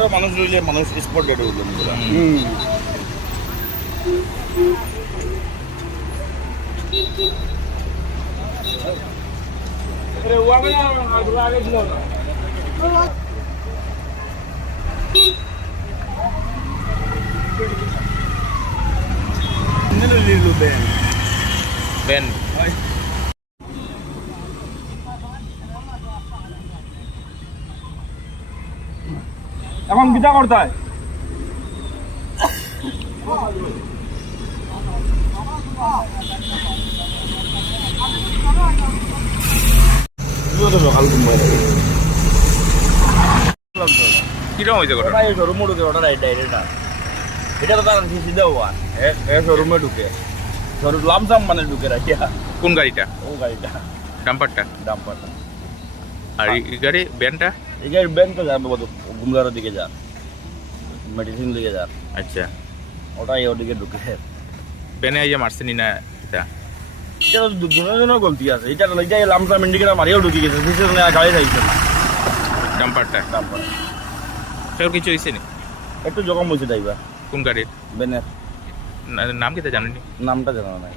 বাজারও মানুষ রইলে মানুষ স্পট ডেটে উঠলেন পুরা বেন এখন গীতা করতায় সকাল ঘুমাই কিরকম হয়েছে ঘটনা? শোরুমে ঢুকে ওটা ডাইরেক্ট না এটা তো তার সিধা হওয়া শোরুমে ঢুকে শোরুম লামসাম মানে ঢুকে রাখিয়া কোন গাড়িটা? ও গাড়িটা ডাম্পারটা? ডাম্পারটা আর এই গাড়ি ব্যানটা? এই গাড়ির ব্যাংক তো যাবে কত গুমলার দিকে যা মেডিসিন দিকে যা আচ্ছা, ওটাই ওদিকে ঢুকে ব্যানে আইয়া মারছেনি না এটা? এটা তো দুজনের গলতি আছে এটা লামসাম ইন্ডিকেটার মারিয়াও ঢুকে গেছে পিছনে গাড়ি থাকছে না ডাম্পারটা ডাম্পার সেও কিছু হয়েছে নি? একটু জখম হয়েছে ড্রাইভার কোন গাড়ির বেনের নাম কি তা জানেনি? নামটা জানা নাই